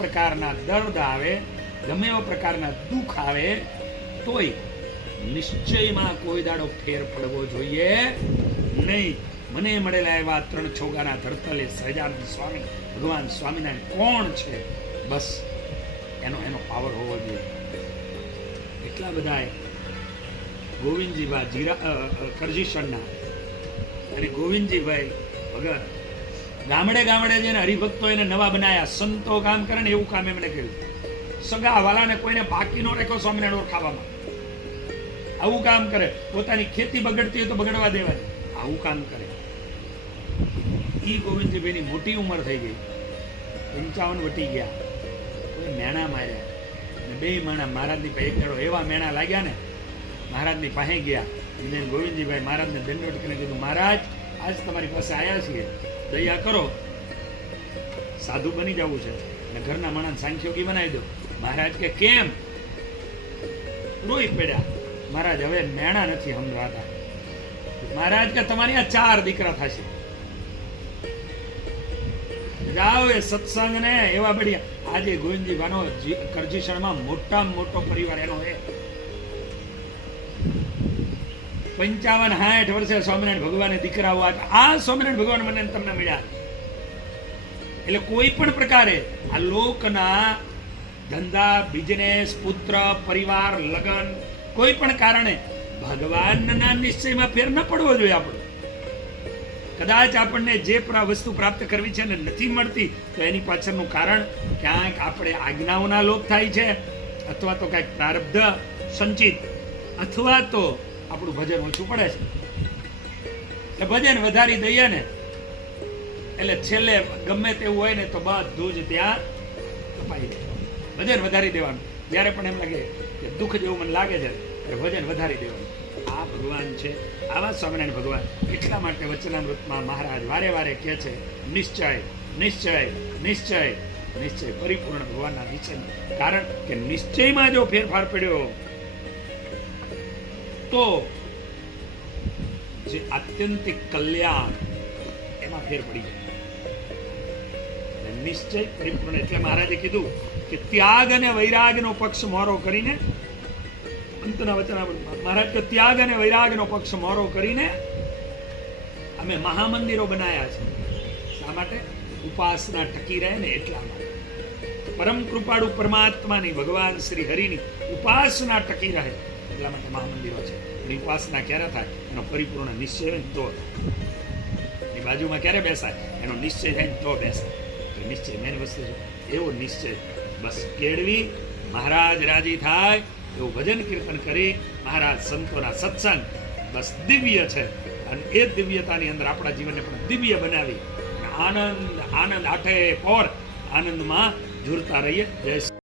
પ્રકારના દર્દ આવે, ગમે એવા પ્રકારના દુઃખ આવે, તોય નિશ્ચયમાં કોઈ દાડો ફેર પડવો જોઈએ નહીં. મને મળેલા એવા ત્રણ છોગાના ધરતલે સહજાનંદ સ્વામી, ભગવાન સ્વામિનારાયણ કોણ છે? બસ, એનો એનો પાવર હોવો જોઈએ. એટલા બધા ગોવિંદજીભાઈ જીરા કરજીશનના અને ગોવિંદજીભાઈ ભગત ગામડે ગામડે જઈને હરિભક્તો એને નવા બનાયા. સંતો કામ કરે ને એવું કામ એમણે કર્યું. સગા વાલાને કોઈને બાકી નો રાખ્યો સ્વામિનારાયણ ઓળખાવામાં આવું કામ કરે. પોતાની ખેતી બગડતી હોય તો બગડવા દેવાની. આવું કામ કરે. ઈ ગોવિંદજીભાઈની મોટી ઉંમર થઈ ગઈ. પંચાવન વટી ગયા. કોઈ મેણા માર્યા. અને બે માણા મહારાજની પાસે એક દાડો એવા મેણા લાગ્યા ને, મહારાજની પાસે ગયા. અને ગોવિંદજીભાઈ મહારાજને દંડવત કરીને કીધું, મહારાજ આજ તમારી પાસે આવ્યા છીએ. દયા કરો. સાધુ બની જવું છે. અને ઘરના માણસ સાંખ્યોગી બનાવી દો. મહારાજ કે, કેમ? રોઈ પડ્યા. મહારાજ, હવે મેણા નથી સંભળાતા મહારાજ કે, તમારી આ ચાર દીકરા થશે. જાઓ એ સત્સંગ ને એવા બઢિયા. આજે ગોવિંદજી ભાનો કરજીશણમાં મોટામાં મોટો પરિવાર એનો છે પંચાવન, સાઠ વર્ષે સ્વામિનારાયણ ભગવાને દીકરાઓ આ સ્વામિનારાયણ ભગવાન મને તમને મળ્યા. એટલે કોઈ પણ પ્રકારે આ લોકના ધંધા બિઝનેસ પુત્ર, પરિવાર, લગ્ન, કોઈ પણ કારણે ભગવાનના નિશ્ચયમાં ફેર ન પડવો જોઈએ આપણે. કદાચ આપણને જે વસ્તુ પ્રાપ્ત કરવી છે ને નથી મળતી, તો એની પાછળનું કારણ ક્યાંક આપણે આજ્ઞાઓના લોપ થાય છે, અથવા તો કાંઈક પ્રારબ્ધ, સંચિત, અથવા તો આપણું ભજન ઓછું પડે છે. એટલે ભજન વધારી દઈએ ને, એટલે છેલ્લે ગમે તેવું હોય ને તો બધું જ ત્યાં કપાઈ જાય. ભજન વધારી દેવાનું. જ્યારે પણ એમ લાગે કે દુઃખ જેવું મને લાગે છે, ત્યારે ભજન વધારી દેવાનું. આ ભગવાન છે, આવા સ્વામિનારાયણ ભગવાન. એટલા માટે વચનામૃતમાં મહારાજ વારે વારે કહે છે, નિશ્ચય નિશ્ચય નિશ્ચય નિશ્ચય. પરિપૂર્ણ ભગવાનના નિશ્ચય કારણ કે નિશ્ચયમાં જો ફેરફાર પડ્યો તો જે આત્યંતિક કલ્યાણ, એમાં ફેર પડી જાય. નિશ્ચય પરિપૂર્ણ એટલે મહારાજે કીધું કે ત્યાગ અને વૈરાગનો પક્ષ મોરો કરીને, અંતના વચના મહારાજ કે ત્યાગ અને વૈરાગનો પક્ષ મોરો કરીને અમે મહામંદિરો બનાયા છે. શા માટે? ઉપાસના ટકી રહે ને એટલા માટે. પરમ કૃપાળુ પરમાત્માની ભગવાન શ્રી હરિની ઉપાસના ટકી રહે. એટલા માટે મહામંદિરો છે. એની ઉપાસના ક્યારે થાય? એનો પરિપૂર્ણ નિશ્ચય હોય તો. એની બાજુમાં ક્યારે બેસાય? એનો નિશ્ચય થાય તો બેસાય. તો નિશ્ચય મેન વસ્તુ છે. એવો નિશ્ચય બસ કેળવી, મહારાજ રાજી થાય, એવું ભજન કીર્તન કરી, મહારાજ સંતોના સત્સંગ બસ દિવ્ય છે. અને એ દિવ્યતાની અંદર આપણા જીવનને પણ દિવ્ય બનાવી. આનંદ આનંદ આઠે પોર. આનંદમાં ઝૂરતા રહીએ. જય